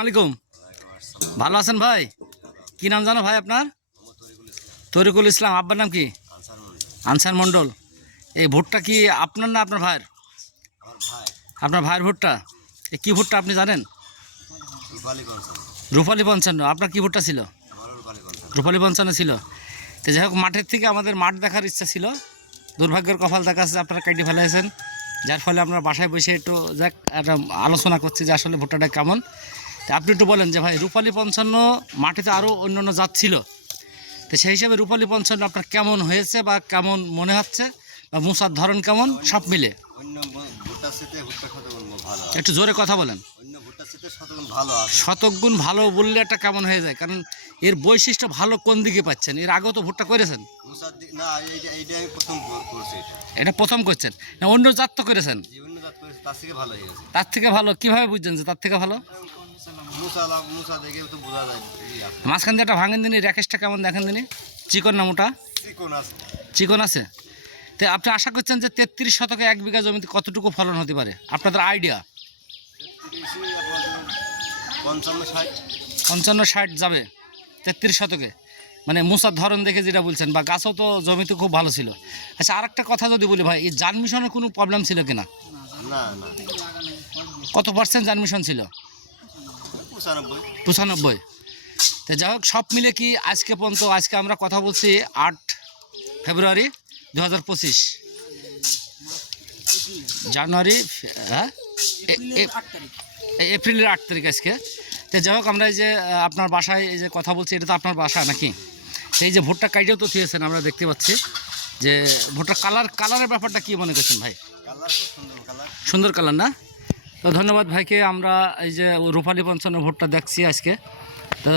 আলাইকুম, ভালো আছেন ভাই? কি নাম জানো ভাই আপনার? তরিকুল ইসলাম। আব্বার নাম কি? আনসার মন্ডল। এই ভুট্টা কি আপনার না আপনার ভাইয়ের? আপনার ভাইয়ের ভুট্টা। এই কি ভুট্টা আপনি জানেন? রূপালী 55। আপনার কি ভুট্টা ছিল? রূপালী 55 ছিল। তো যাই হোক, মাঠের থেকে আমাদের মাঠ দেখার ইচ্ছা ছিল। দুর্ভাগ্যের কপাল দেখাচ্ছে আপনারা কেটে ফেলেছেন, যার ফলে আমরা বাসায় বসে একটু যাক একটা আলোচনা করছি যে আসলে ভুট্টাটা কেমন। তা আপনি একটু বলেন যে ভাই, রূপালী 55 মাটিতে আরও অন্যান্য জাত ছিল, তো সেই হিসাবে রূপালী 55 আপনার কেমন হয়েছে বা কেমন মনে হচ্ছে, বা মুসার ধরন কেমন, সব মিলে একটু জোরে কথা বলেন। শতগুণ ভালো বললে একটা কেমন হয়ে যায়, কারণ এর বৈশিষ্ট্য ভালো কোন দিকে পাচ্ছেন? এর আগেও তো ভুট্টা করেছেন। এটা প্রথম করছেন না? অন্য জাত তো করেছেন। তার থেকে ভালো কিভাবে বুঝছেন যে তার থেকে ভালো? মাঝখান দিয়ে একটা ভাঙেন দিনই, র্যাকেশটা কেমন দেখেন দিনই, চিকন না মোটা? চিকন আছে। তো আপনি আশা করছেন যে 33 শতকে 1 বিঘা জমিতে কতটুকু ফলন হতে পারে আপনাদের আইডিয়া? 55-60 যাবে 33 শতকে, মানে মুসার ধরন দেখে যেটা বলছেন, বা গাছও তো জমিতে খুব ভালো ছিল। আচ্ছা, আর একটা কথা যদি বলি ভাই, এই জার্মিশনের কোনো প্রবলেম ছিল কিনা? কত পার্সেন্ট জার্মিশন ছিল? 95। তো যাই হোক, সব মিলে কি আজকে পর্যন্ত, আজকে আমরা কথা বলছি 8 ফেব্রুয়ারি 2025, জানুয়ারি, হ্যাঁ এপ্রিলের 8 তারিখ আজকে। তো যাই হোক, আমরা এই যে আপনার বাসায় এই যে কথা বলছি, এটা তো আপনার বাসা নাকি? এই যে ভুট্টা কাইটেও তো থিয়েছেন, আমরা দেখতে পাচ্ছি যে ভুট্টার কালারের ব্যাপারটা কি মনে করছেন ভাই? সুন্দর কালার না? তো ধন্যবাদ ভাইকে। আমরা এই যে রূপালী 55 ভুট্টা দেখছি আজকে। তো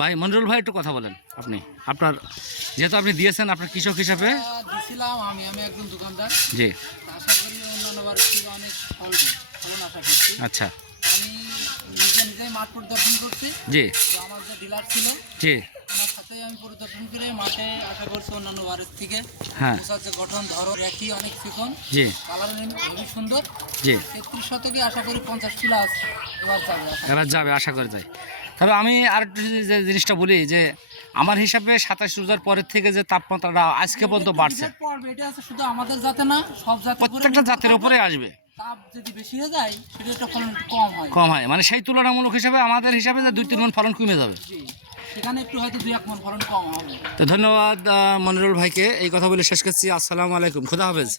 ভাই মনিরুল ভাই, একটু কথা বলেন আপনি। আপনার যেহেতু আপনি দিয়েছেন, আপনার কৃষক হিসাবে দিছিলাম, আমি একজন দোকানদার। জি, আশা করি অন্যান্য বারের থেকে অনেক ফলন আশা করছি। আচ্ছা, আমি নিজেই মাঠ পরিদর্শন করছি। জি, আমার যে ডিলার ছিল, জি, ওনার সাথেই আমি পরিদর্শন করে মাঠে আশা করছি অন্যান্য বারের থেকে। হ্যাঁ, মশার যে গঠন, ধরো একই অনেক চিকন, জি, কালার খুবই সুন্দর। জি, 33 শতকে আশা করি 50 প্লাস এবার যাবে আশা করে যাই। তবে আমি আর একটু যে জিনিসটা বলি, যে আমার হিসাবে 27 রোজার পরের থেকে যে তাপমাত্রাটা আজকে পর্যন্ত বাড়ছে, এটা আছে শুধু আমাদের জাতে না, সব জাতের প্রত্যেকটা জাতের উপরে আসবে। তাপ যদি বেশি হয়ে যায়, সেটা একটা ফলন একটু কম হয়। মানে সেই তুলনামূলক হিসাবে আমাদের হিসাবে যে 2-3 মণ ফলন কমে যাবে, সেখানে একটু হয়তো 2-1 মণ ফলন কম হবে। তো ধন্যবাদ মনিরুল ভাইকে। এই কথা বলে শেষ করছি। আসসালামু আলাইকুম, খুদা হাফেজ।